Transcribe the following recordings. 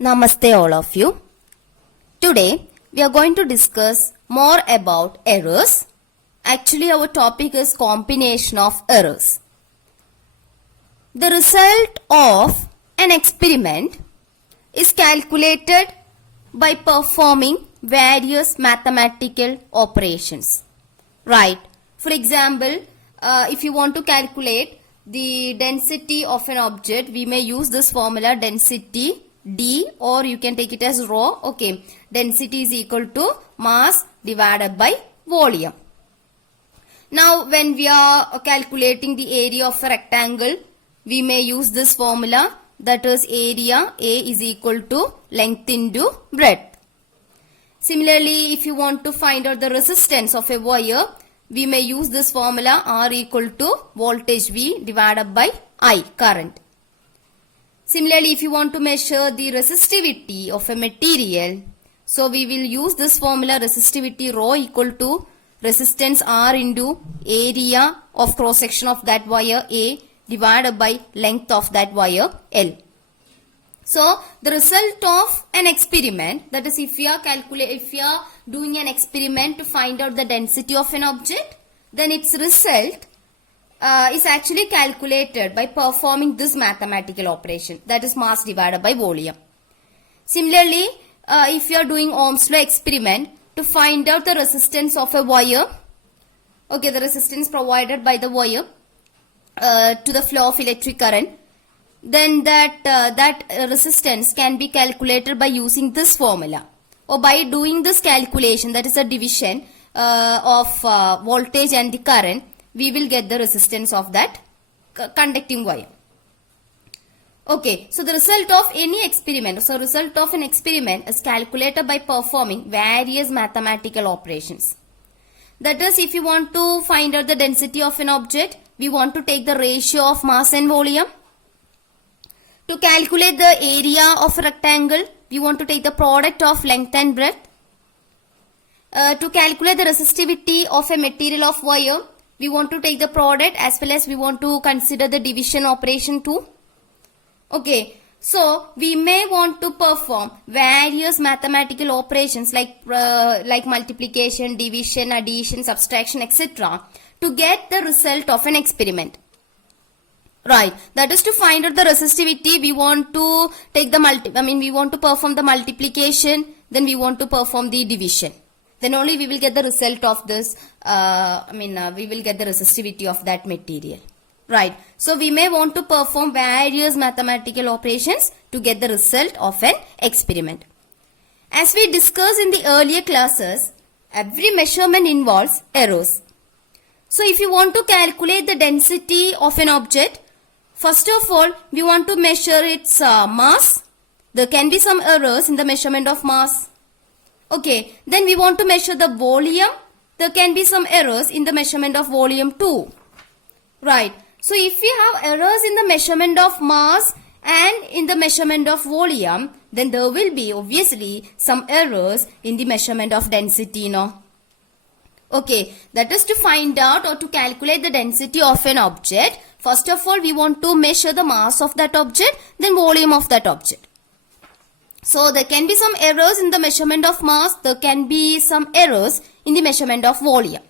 Namaste all of you. Today we are going to discuss more about errors. Actually our topic is combination of errors. The result of an experiment is calculated by performing various mathematical operations. Right. For example, if you want to calculate the density of an object, we may use this formula density D, or you can take it as rho. Okay, density is equal to mass divided by volume. Now when we are calculating the area of a rectangle, we may use this formula, that is area A is equal to length into breadth. Similarly, if you want to find out the resistance of a wire, we may use this formula, R equal to voltage V divided by I, current. Similarly, if you want to measure the resistivity of a material, so we will use this formula, resistivity rho equal to resistance R into area of cross section of that wire A divided by length of that wire L. So the result of an experiment, that is if you are doing an experiment to find out the density of an object, then its result is actually calculated by performing this mathematical operation, that is mass divided by volume. Similarly, if you are doing Ohm's law experiment to find out the resistance of a wire, okay, the resistance provided by the wire to the flow of electric current, then that resistance can be calculated by using this formula, or by doing this calculation, that is a division of voltage and the current, we will get the resistance of that conducting wire. Okay, so the result of any experiment, so result of an experiment is calculated by performing various mathematical operations. That is, if you want to find out the density of an object, we want to take the ratio of mass and volume. To calculate the area of a rectangle, we want to take the product of length and breadth. To calculate the resistivity of a material of wire, we want to take the product, as well as we want to consider the division operation too. Okay, so we may want to perform various mathematical operations like multiplication, division, addition, subtraction, etc. to get the result of an experiment. Right, that is to find out the resistivity, we want to take the we want to perform the multiplication, then we want to perform the division. Then only we will get the result of this, we will get the resistivity of that material. Right, so we may want to perform various mathematical operations to get the result of an experiment. As we discussed in the earlier classes, every measurement involves errors. So if you want to calculate the density of an object, first of all, we want to measure its mass. There can be some errors in the measurement of mass. Okay, then we want to measure the volume. There can be some errors in the measurement of volume too. Right, so if we have errors in the measurement of mass and in the measurement of volume, then there will be obviously some errors in the measurement of density, no? Okay, that is to find out or to calculate the density of an object. First of all, we want to measure the mass of that object, then volume of that object. So there can be some errors in the measurement of mass, there can be some errors in the measurement of volume.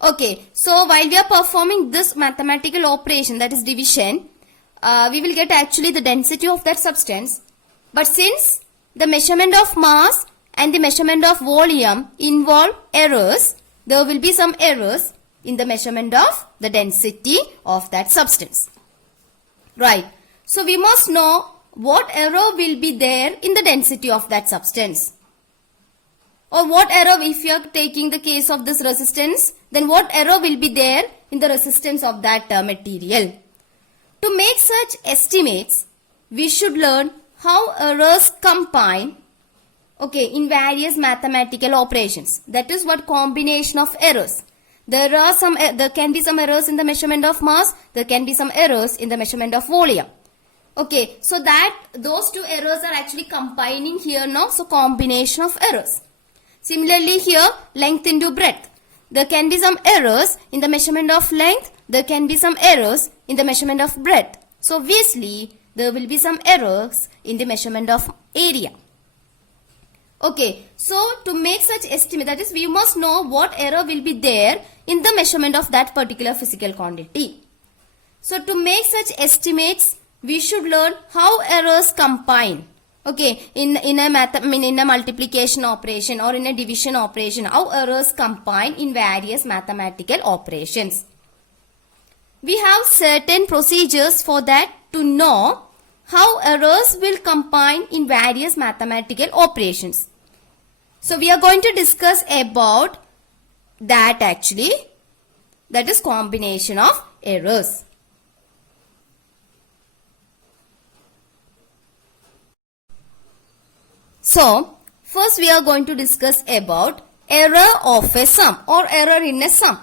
Okay, so while we are performing this mathematical operation, that is division, we will get actually the density of that substance. But since the measurement of mass and the measurement of volume involve errors, there will be some errors in the measurement of the density of that substance. Right, so we must know what error will be there in the density of that substance. Or what error, if you are taking the case of this resistance, then what error will be there in the resistance of that material. To make such estimates, we should learn how errors combine, okay, in various mathematical operations. That is what combination of errors. There can be some errors in the measurement of mass, there can be some errors in the measurement of volume. Okay, so that those two errors are actually combining here now, so combination of errors. Similarly here, length into breadth. There can be some errors in the measurement of length, there can be some errors in the measurement of breadth. So obviously, there will be some errors in the measurement of area. Okay, so to make such estimate, that is, we must know what error will be there in the measurement of that particular physical quantity. So to make such estimates, we should learn how errors combine. Okay, in a multiplication operation or in a division operation, how errors combine in various mathematical operations. We have certain procedures for that to know how errors will combine in various mathematical operations. So we are going to discuss about that actually. That is combination of errors. So first we are going to discuss about error of a sum or error in a sum.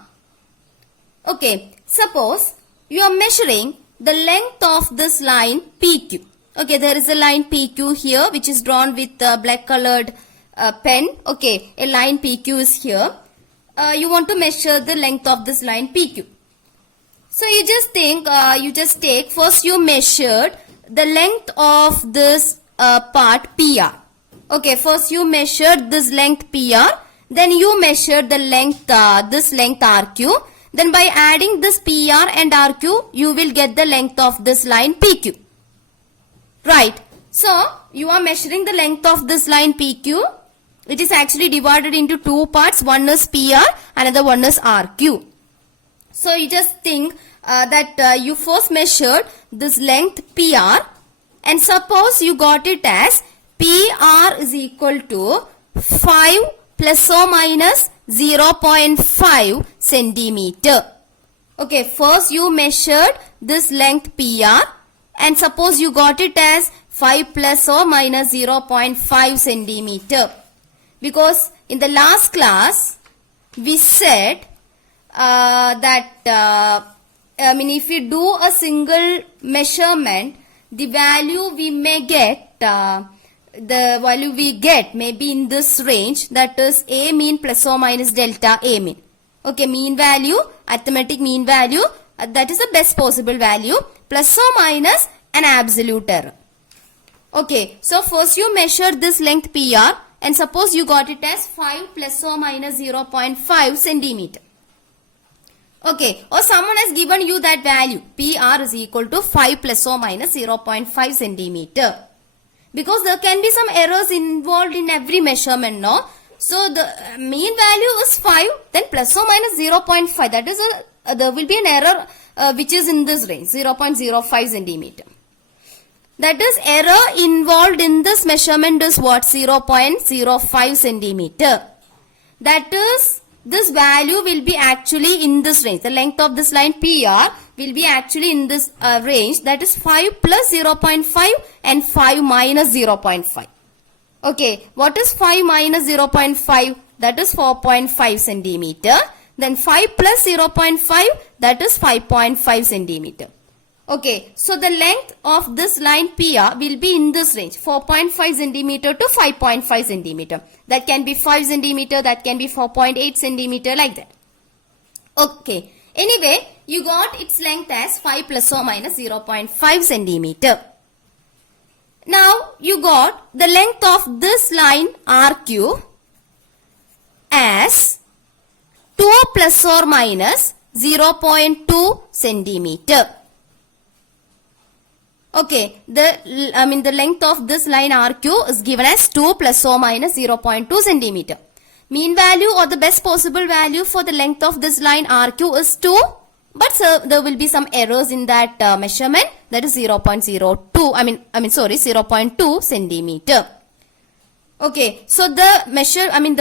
Okay, suppose you are measuring the length of this line PQ. Okay, there is a line PQ here which is drawn with black colored pen. Okay, a line PQ is here. You want to measure the length of this line PQ. So you just think, first you measured the length of this part PR. Okay, first you measured this length PR, then you measured the length, this length RQ. Then by adding this PR and RQ, you will get the length of this line PQ. Right. So you are measuring the length of this line PQ. It is actually divided into two parts. One is PR, another one is RQ. So you just think that you first measured this length PR, and suppose you got it as PR is equal to 5 plus or minus 0.5 centimeter. Okay, first you measured this length PR and suppose you got it as 5 plus or minus 0.5 centimeter. Because in the last class we said if you do a single measurement, the value we may get, may be in this range, that is A mean plus or minus delta A mean. Okay, mean value, arithmetic mean value, that is the best possible value, plus or minus an absolute error. Okay, so first you measure this length PR and suppose you got it as 5 plus or minus 0.5 centimeter. Okay, or someone has given you that value, PR is equal to 5 plus or minus 0.5 centimeter. Because there can be some errors involved in every measurement, no? So the mean value is 5, then plus or minus 0.5. That is, there will be an error which is in this range, 0.05 centimeter. That is, error involved in this measurement is what? 0.05 centimeter. That is, this value will be actually in this range. The length of this line PR will be actually in this range, that is 5 plus 0.5 and 5 minus 0.5. Okay, what is 5 minus 0.5? That is 4.5 centimeter. Then 5 plus 0.5, that is 5.5 centimeter. Okay, so the length of this line PR will be in this range, 4.5 centimeter to 5.5 centimeter. That can be 5 centimeter, that can be 4.8 centimeter, like that. Okay, anyway, you got its length as 5 plus or minus 0.5 centimeter. Now, you got the length of this line RQ as 2 plus or minus 0.2 centimeter. Okay, the length of this line RQ is given as 2 plus or minus 0.2 centimeter. Mean value or the best possible value for the length of this line RQ is 2. But there will be some errors in that measurement, that is 0.2 centimeter. Okay, so the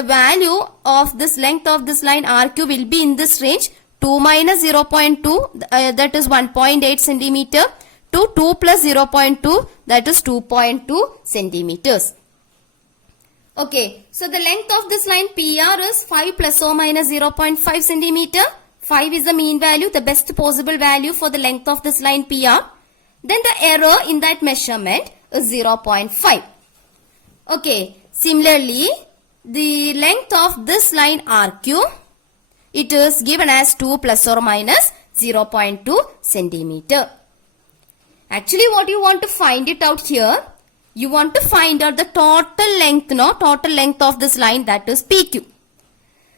value of this length of this line RQ will be in this range, 2 minus 0.2, that is 1.8 centimeter, to 2 plus 0.2, that is 2.2 centimeters. Okay, so the length of this line PR is 5 plus or minus 0.5 centimeter. 5 is the mean value, the best possible value for the length of this line PR. Then the error in that measurement is 0.5. Okay, similarly, the length of this line RQ, it is given as 2 plus or minus 0.2 centimeter. Actually, what you want to find it out here, you want to find out the total length, no? Total length of this line, that is PQ.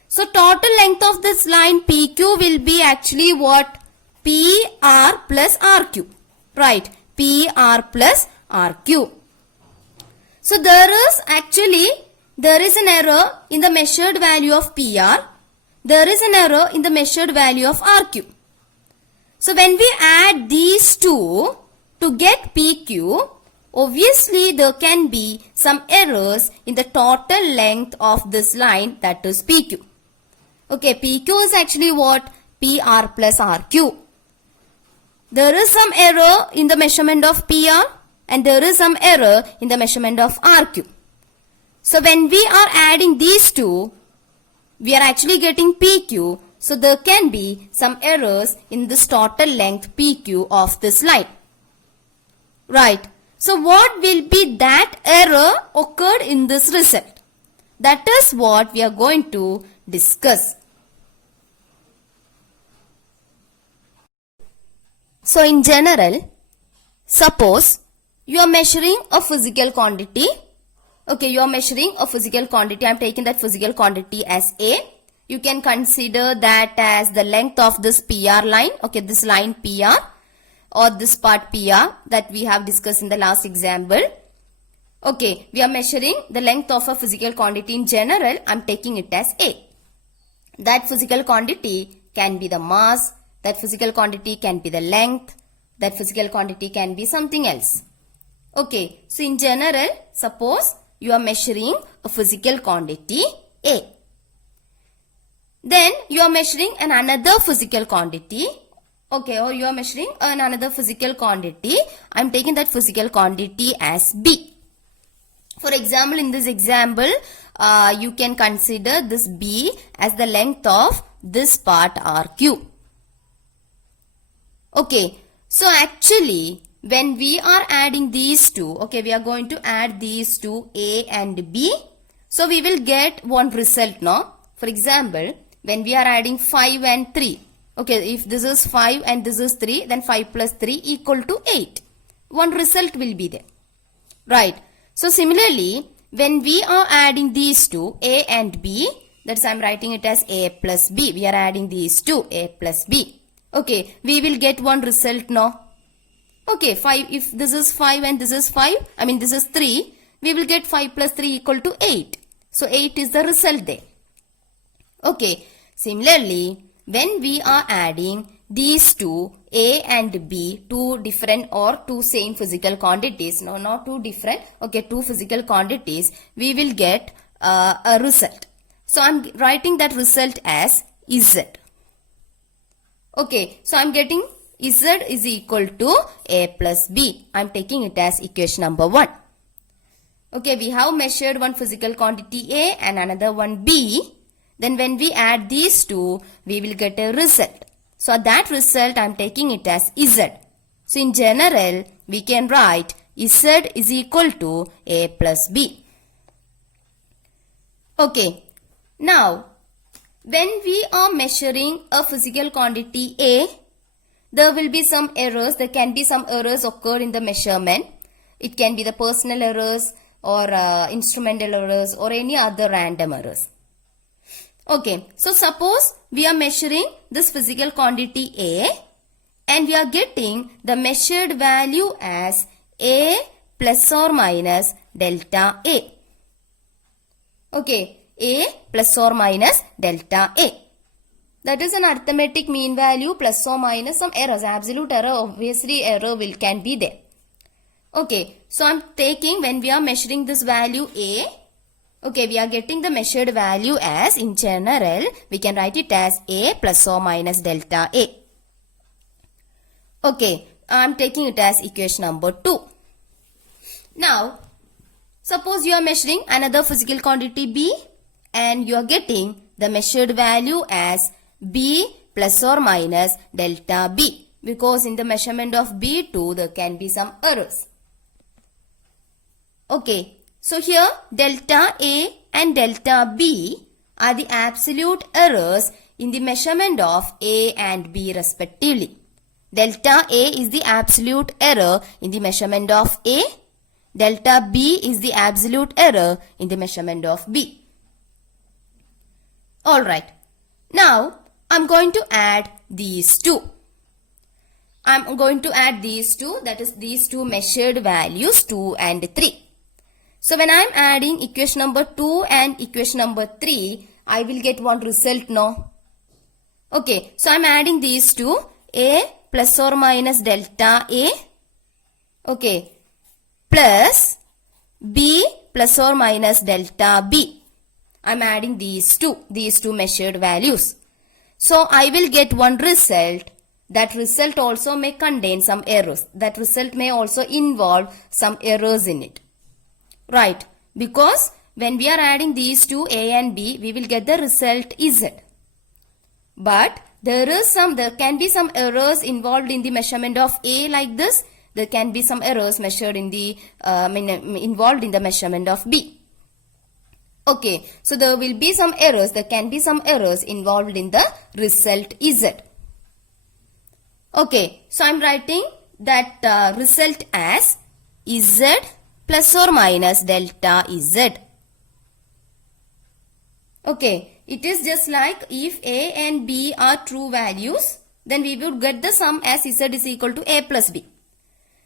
So, total length of this line PQ will be actually what? PR plus RQ. Right? PR plus RQ. So, there is an error in the measured value of PR. There is an error in the measured value of RQ. So, when we add these two to get PQ, obviously there can be some errors in the total length of this line, that is PQ. Okay, PQ is actually what? PR plus RQ. There is some error in the measurement of PR and there is some error in the measurement of RQ. So when we are adding these two, we are actually getting PQ. So there can be some errors in this total length PQ of this line. Right. So what will be that error occurred in this result? That is what we are going to discuss. So in general, suppose you are measuring a physical quantity. Okay, you are measuring a physical quantity. I am taking that physical quantity as A. You can consider that as the length of this PR line. Okay, this line PR or this part PR that we have discussed in the last example. Okay, we are measuring the length of a physical quantity in general. I am taking it as A. That physical quantity can be the mass. That physical quantity can be the length. That physical quantity can be something else. Okay, so in general, suppose you are measuring a physical quantity A. Then you are measuring another physical quantity. Okay, or you are measuring another physical quantity. I am taking that physical quantity as B. For example, in this example, you can consider this B as the length of this part RQ. Okay, so actually when we are adding these two, okay, we are going to add these two A and B. So we will get one result now. For example, when we are adding 5 and 3. Okay, if this is 5 and this is 3, then 5 plus 3 equal to 8. One result will be there. Right. So similarly, when we are adding these two, A and B, that's I am writing it as A plus B. We are adding these two, A plus B. Okay, we will get one result now. Okay, 5, if this is 5 and this is 5, I mean this is 3, we will get 5 plus 3 equal to 8. So 8 is the result there. Okay, similarly, when we are adding these two, A and B, two different or two same physical quantities, no, not two different, okay, two physical quantities, we will get a result. So I am writing that result as Z. Okay, so I am getting Z is equal to A plus B. I am taking it as equation number 1. Okay, we have measured one physical quantity A and another one B. Then when we add these two, we will get a result. So that result I am taking it as Z. So in general, we can write Z is equal to A plus B. Okay, now when we are measuring a physical quantity A, there will be some errors. There can be some errors occur in the measurement. It can be the personal errors or instrumental errors or any other random errors. Okay, so suppose we are measuring this physical quantity A and we are getting the measured value as A plus or minus delta A. Okay, A plus or minus delta A. That is an arithmetic mean value plus or minus some errors. Absolute error, obviously error can be there. Okay, so I am taking when we are measuring this value A. Okay, we are getting the measured value as, in general, we can write it as A plus or minus delta A. Okay, I am taking it as equation number 2. Now, suppose you are measuring another physical quantity B and you are getting the measured value as B plus or minus delta B. Because in the measurement of B2, there can be some errors. Okay. So here delta A and delta B are the absolute errors in the measurement of A and B respectively. Delta A is the absolute error in the measurement of A. Delta B is the absolute error in the measurement of B. Alright. Now, I'm going to add these two. I'm going to add these two, that is these two measured values 2 and 3. So when I'm adding equation number 2 and equation number 3, I will get one result now. Okay, so I'm adding these two, A plus or minus delta A, okay, plus B plus or minus delta B. I'm adding these two measured values. So I will get one result. That result also may contain some errors. That result may also involve some errors in it. Right, because when we are adding these two A and B, we will get the result Z. But there can be some errors involved in the measurement of A like this. There can be some errors measured in the involved in the measurement of B. Okay, so there will be some errors. There can be some errors involved in the result Z. Okay, so I'm writing that result as Z plus or minus delta Z. Okay, it is just like if A and B are true values, then we would get the sum as Z is equal to A plus B.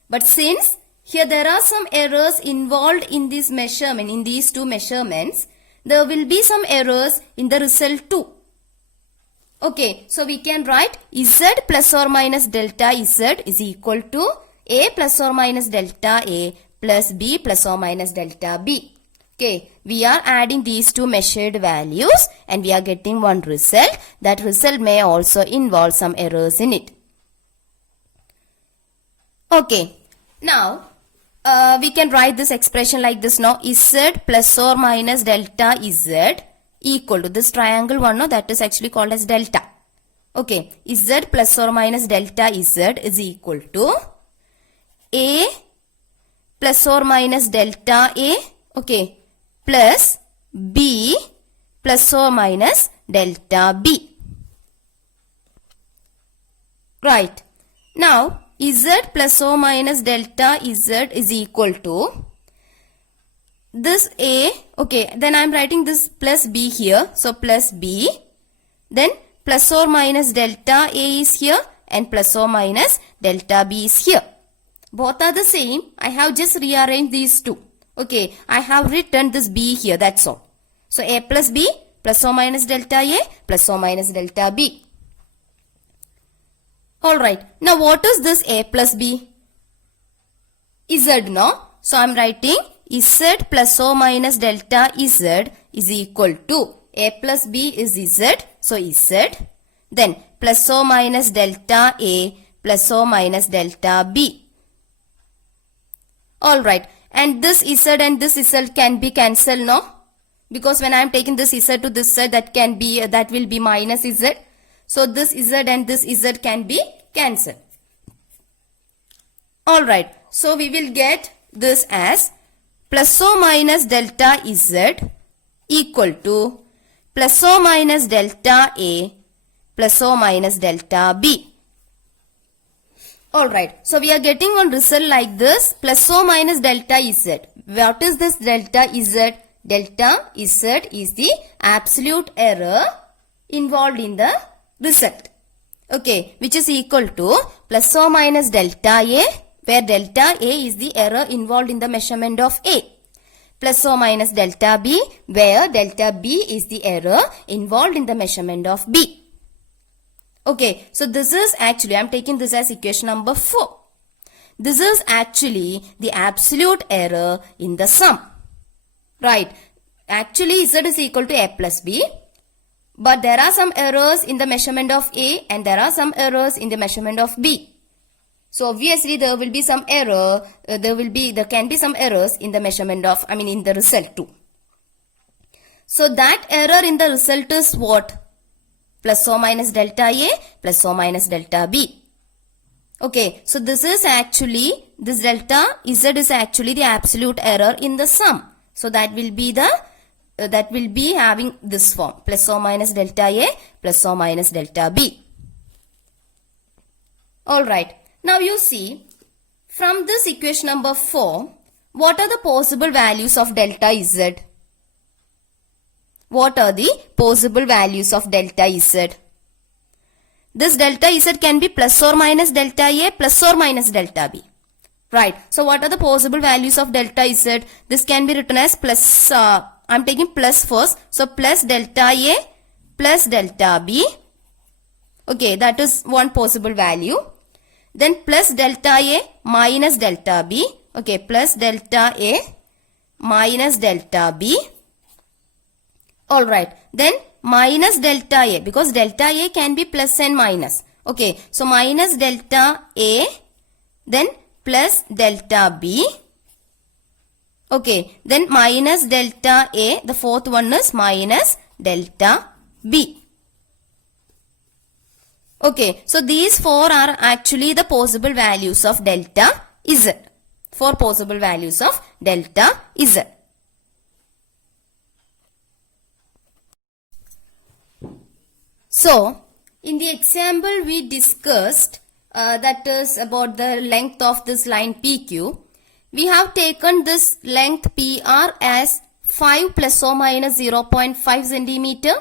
But since here there are some errors involved in this measurement, in these two measurements, there will be some errors in the result too. Okay, so we can write Z plus or minus delta Z is equal to A plus or minus delta A plus B plus or minus delta B. Okay, we are adding these two measured values and we are getting one result. That result may also involve some errors in it. Okay, now we can write this expression like this now. Z plus or minus delta Z equal to this triangle one, no, that is actually called as delta. Okay, Z plus or minus delta Z is equal to A plus or minus delta A, okay, plus B plus or minus delta B. Right. Now, Z plus or minus delta Z is equal to this A, okay, then I am writing this plus B here. So, plus B, then plus or minus delta A is here and plus or minus delta B is here. Both are the same. I have just rearranged these two. Okay, I have written this B here, that's all. So, A plus B plus or minus delta A plus or minus delta B. Alright, now what is this A plus B? Z, no? So, I am writing Z plus or minus delta Z is equal to A plus B is Z, so Z, then plus or minus delta A plus or minus delta B. Alright, and this Z and this Z can be cancelled, no? Because when I am taking this Z to this side, that will be minus Z. So, this Z and this Z can be cancelled. Alright, so we will get this as plus or minus delta Z equal to plus or minus delta A plus or minus delta B. Alright, so we are getting one result like this, plus or minus delta Z. What is this delta Z? Delta Z is the absolute error involved in the result. Okay, which is equal to plus or minus delta A, where delta A is the error involved in the measurement of A, plus or minus delta B, where delta B is the error involved in the measurement of B. Okay, so this is actually, I am taking this as equation number 4. This is actually the absolute error in the sum. Right, actually Z is equal to A plus B. But there are some errors in the measurement of A and there are some errors in the measurement of B. So obviously there will be some error, there can be some errors in the measurement of, in the result too. So that error in the result is what? Plus or minus delta A plus or minus delta B. Okay, so this is actually, this delta Z is actually the absolute error in the sum. So that will be having this form, plus or minus delta A plus or minus delta B. Alright. Now you see, from this equation number 4, what are the possible values of delta Z? What are the possible values of delta Z? This delta Z can be plus or minus delta A plus or minus delta B. Right. So what are the possible values of delta Z? This can be written as plus, I'm taking plus first. So plus delta A plus delta B. Okay, that is one possible value. Then plus delta A minus delta B. Okay, plus delta A minus delta B. Alright. Then minus delta A, because delta A can be plus and minus. Okay, so minus delta A, then plus delta B. Okay, then minus delta A, the fourth one is minus delta B. Okay, so these four are actually the possible values of delta Z. Four possible values of delta Z. So, in the example we discussed, that is about the length of this line PQ, we have taken this length PR as 5 plus or minus 0.5 centimeter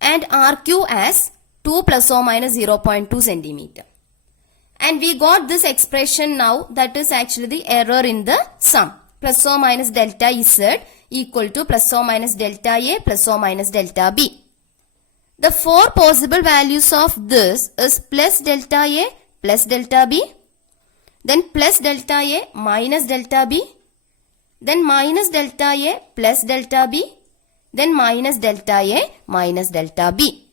and RQ as 2 plus or minus 0.2 centimeter. And we got this expression now, that is actually the error in the sum. Plus or minus delta Z equal to plus or minus delta A plus or minus delta B. The four possible values of this is plus delta A plus delta B, then plus delta A minus delta B, then minus delta A plus delta B, then minus delta A minus delta B.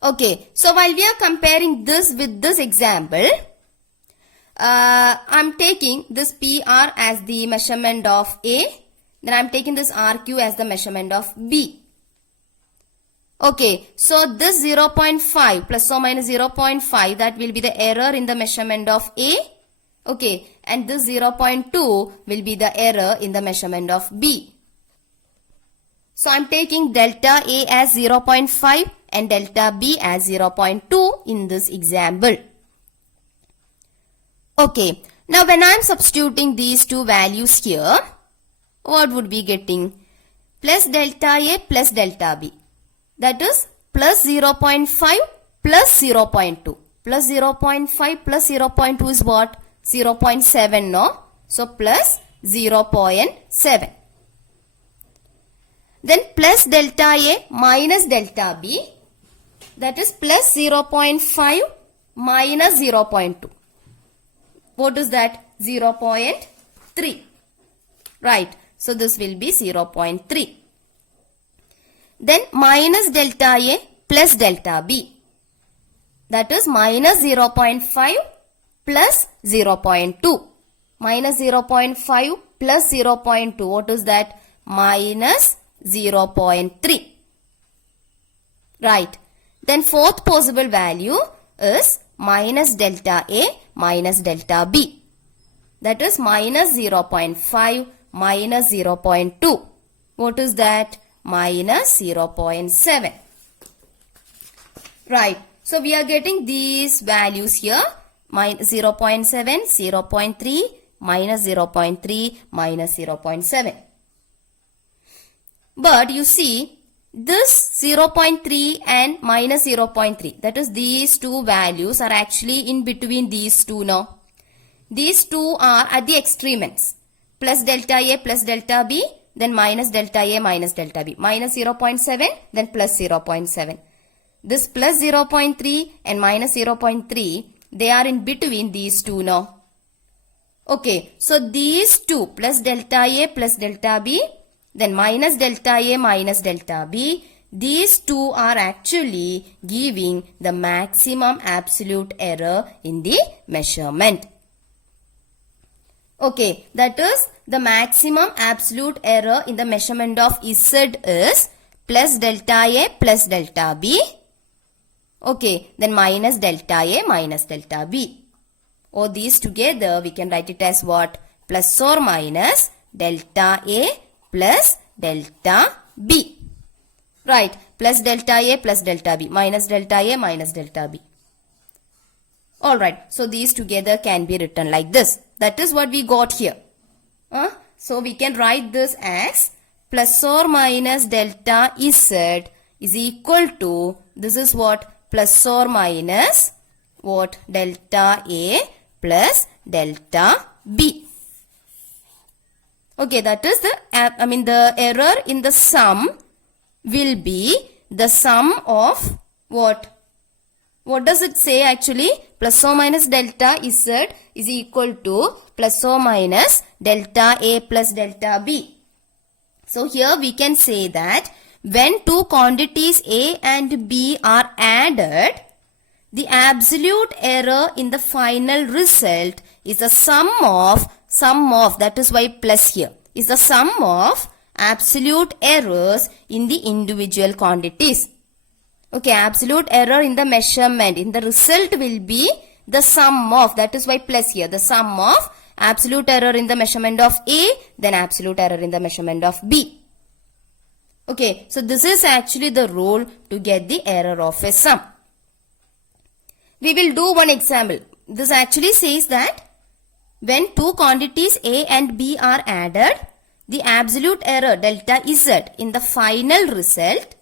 Okay, so while we are comparing this with this example, I'm taking this PR as the measurement of A, then I'm taking this RQ as the measurement of B. Okay, so this 0.5 plus or minus 0.5, that will be the error in the measurement of A. Okay, and this 0.2 will be the error in the measurement of B. So I'm taking delta A as 0.5 and delta B as 0.2 in this example. Okay, now when I'm substituting these two values here, what would be getting? Plus delta A plus delta B. That is plus 0.5 plus 0.2. Plus 0.5 plus 0.2 is what? 0.7, no? So plus 0.7. Then plus delta A minus delta B. That is plus 0.5 minus 0.2. What is that? 0.3. Right. So this will be 0.3. Then minus delta A plus delta B. That is minus 0.5 plus 0.2. Minus 0.5 plus 0.2. What is that? Minus 0.3. Right. Then fourth possible value is minus delta A minus delta B. That is minus 0.5 minus 0.2. What is that? Minus 0.7. Right. So we are getting these values here. Minus 0.7, 0.3, minus 0.3, minus 0.7. But you see, this 0.3 and minus 0.3, that is these two values are actually in between these two now. These two are at the extreme ends. Plus delta A plus delta B, then minus delta A minus delta B. Minus 0.7, then plus 0.7. This plus 0.3 and minus 0.3, they are in between these two now. Okay, so these two, plus delta A plus delta B, then minus delta A minus delta B, these two are actually giving the maximum absolute error in the measurement. Okay, that is the maximum absolute error in the measurement of Z is plus delta A plus delta B. Okay, then minus delta A minus delta B. Or these together we can write it as what? Plus or minus delta A plus delta B. Right, plus delta A plus delta B minus delta A minus delta B. Alright, so these together can be written like this. That is what we got here. So we can write this as plus or minus delta Z is equal to, this is what, plus or minus what, delta A plus delta B. Okay, that is the, the error in the sum will be the sum of what? What does it say actually? Plus or minus delta Z is equal to plus or minus delta A plus delta B. So here we can say that when two quantities A and B are added, the absolute error in the final result is the sum of, that is why plus here, is the sum of absolute errors in the individual quantities. Okay, absolute error in the measurement, in the result will be the sum of, that is why plus here, the sum of absolute error in the measurement of A, then absolute error in the measurement of B. Okay, so this is actually the rule to get the error of a sum. We will do one example. This actually says that when two quantities A and B are added, the absolute error delta Z in the final result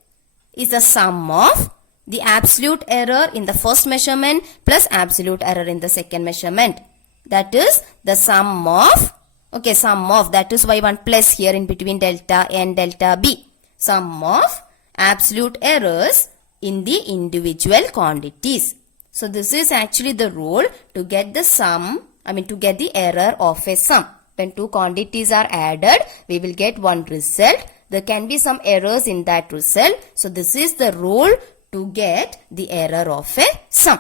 is the sum of the absolute error in the first measurement plus absolute error in the second measurement. That is the sum of, okay, sum of, that is why one plus here in between delta A and delta B. Sum of absolute errors in the individual quantities. So this is actually the rule to get the sum, to get the error of a sum. When two quantities are added, we will get one result. There can be some errors in that result. So this is the rule to get the error of a sum.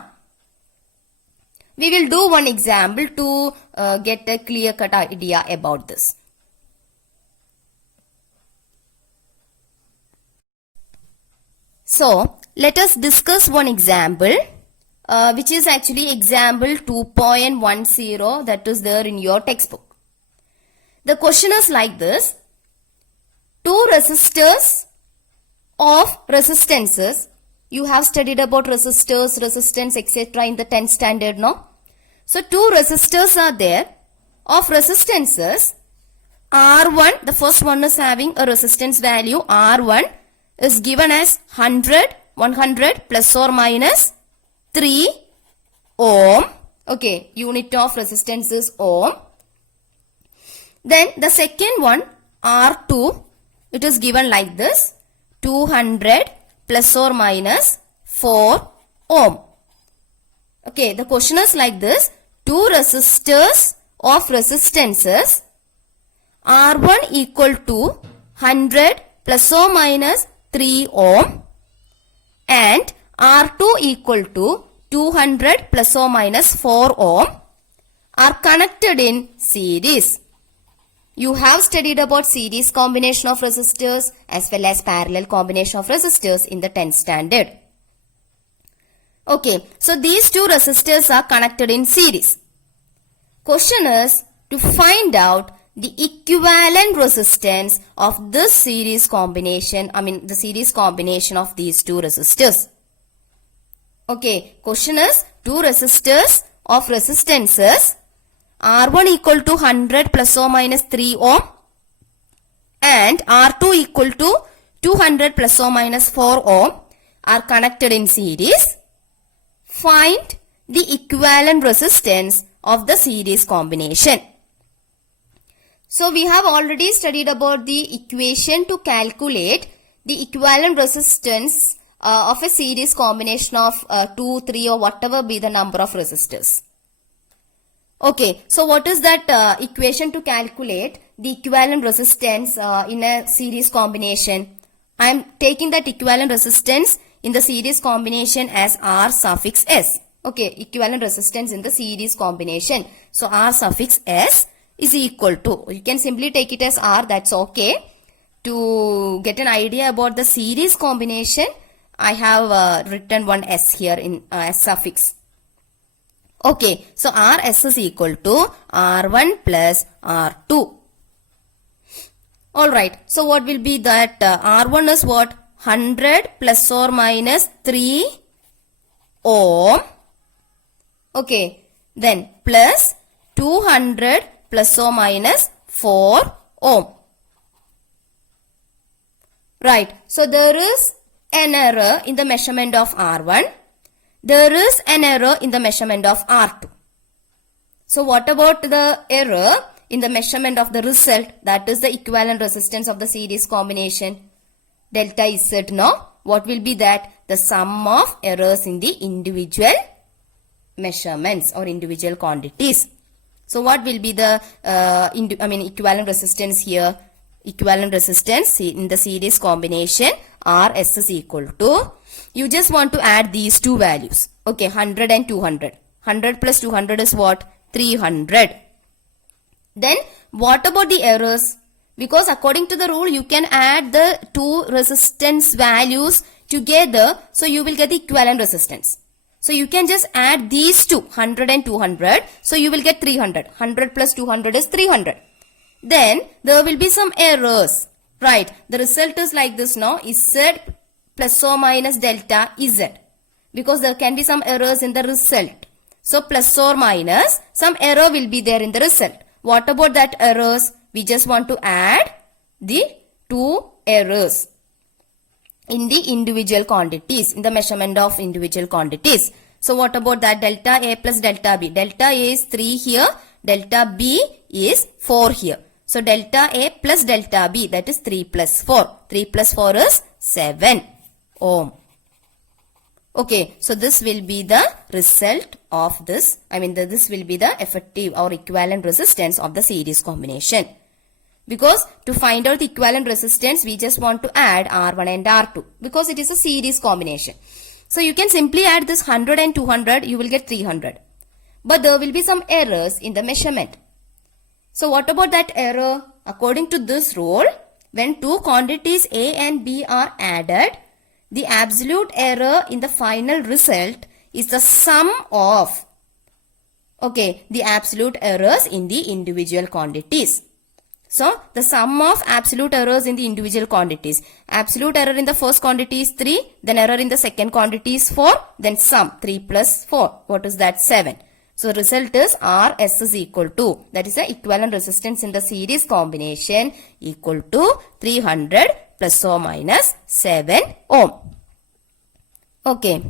We will do one example to get a clear-cut idea about this. So let us discuss one example which is actually example 2.10 that is there in your textbook. The question is like this. Two resistors of resistances. You have studied about resistors, resistance, etc. in the 10th standard, no? So two resistors are there of resistances. R1, the first one is having a resistance value. R1 is given as 100 plus or minus 3 ohm. Okay, unit of resistance is ohm. Then the second one, R2, it is given like this, 200 plus or minus 4 ohm. Okay, the question is like this. Two resistors of resistances, R1 equal to 100 plus or minus 3 ohm and R2 equal to 200 plus or minus 4 ohm are connected in series. You have studied about series combination of resistors as well as parallel combination of resistors in the 10th standard. Okay, so these two resistors are connected in series. Question is to find out the equivalent resistance of this series combination, the series combination of these two resistors. Okay, question is two resistors of resistances, R1 equal to 100 plus or minus 3 ohm and R2 equal to 200 plus or minus 4 ohm are connected in series. Find the equivalent resistance of the series combination. So we have already studied about the equation to calculate the equivalent resistance of a series combination of 2, 3 or whatever be the number of resistors. Okay, so what is that equation to calculate the equivalent resistance in a series combination? I am taking that equivalent resistance in the series combination as R suffix S. Okay, equivalent resistance in the series combination. So R suffix S is equal to, you can simply take it as R, that's okay. To get an idea about the series combination, I have written one S here in as suffix. Okay, so RS is equal to R1 plus R2. Alright, so what will be that? R1 is what? 100 plus or minus 3 ohm. Okay, then plus 200 plus or minus 4 ohm. Right, so there is an error in the measurement of R1. There is an error in the measurement of R2. So what about the error in the measurement of the result? That is the equivalent resistance of the series combination. Delta Z, no? What will be that? The sum of errors in the individual measurements or individual quantities. So what will be the equivalent resistance here? Equivalent resistance in the series combination RS is equal to, you just want to add these two values. Okay, 100 and 200. 100 plus 200 is what? 300. Then what about the errors? Because according to the rule, you can add the two resistance values together, so you will get the equivalent resistance. So you can just add these two, 100 and 200, so you will get 300. 100 plus 200 is 300. Then there will be some errors, right? The result is like this now, Z plus or minus delta Z, because there can be some errors in the result. So plus or minus, some error will be there in the result. What about that errors? We just want to add the two errors in the individual quantities, in the measurement of individual quantities. So what about that? Delta A plus delta B. Delta A is 3 here, delta B is 4 here. So delta A plus delta B, that is 3 plus 4. 3 plus 4 is 7 ohm. Okay, so this will be the result of this. This will be the effective or equivalent resistance of the series combination. Because to find out the equivalent resistance, we just want to add R1 and R2. Because it is a series combination. So you can simply add this 100 and 200, you will get 300. But there will be some errors in the measurement. So what about that error? According to this rule, when two quantities A and B are added, the absolute error in the final result is the sum of, the absolute errors in the individual quantities. So the sum of absolute errors in the individual quantities. Absolute error in the first quantity is 3, then error in the second quantity is 4, then sum 3 plus 4. What is that? 7. So result is RS is equal to, that is the equivalent resistance in the series combination, equal to 300 plus or minus 7 ohm. Okay.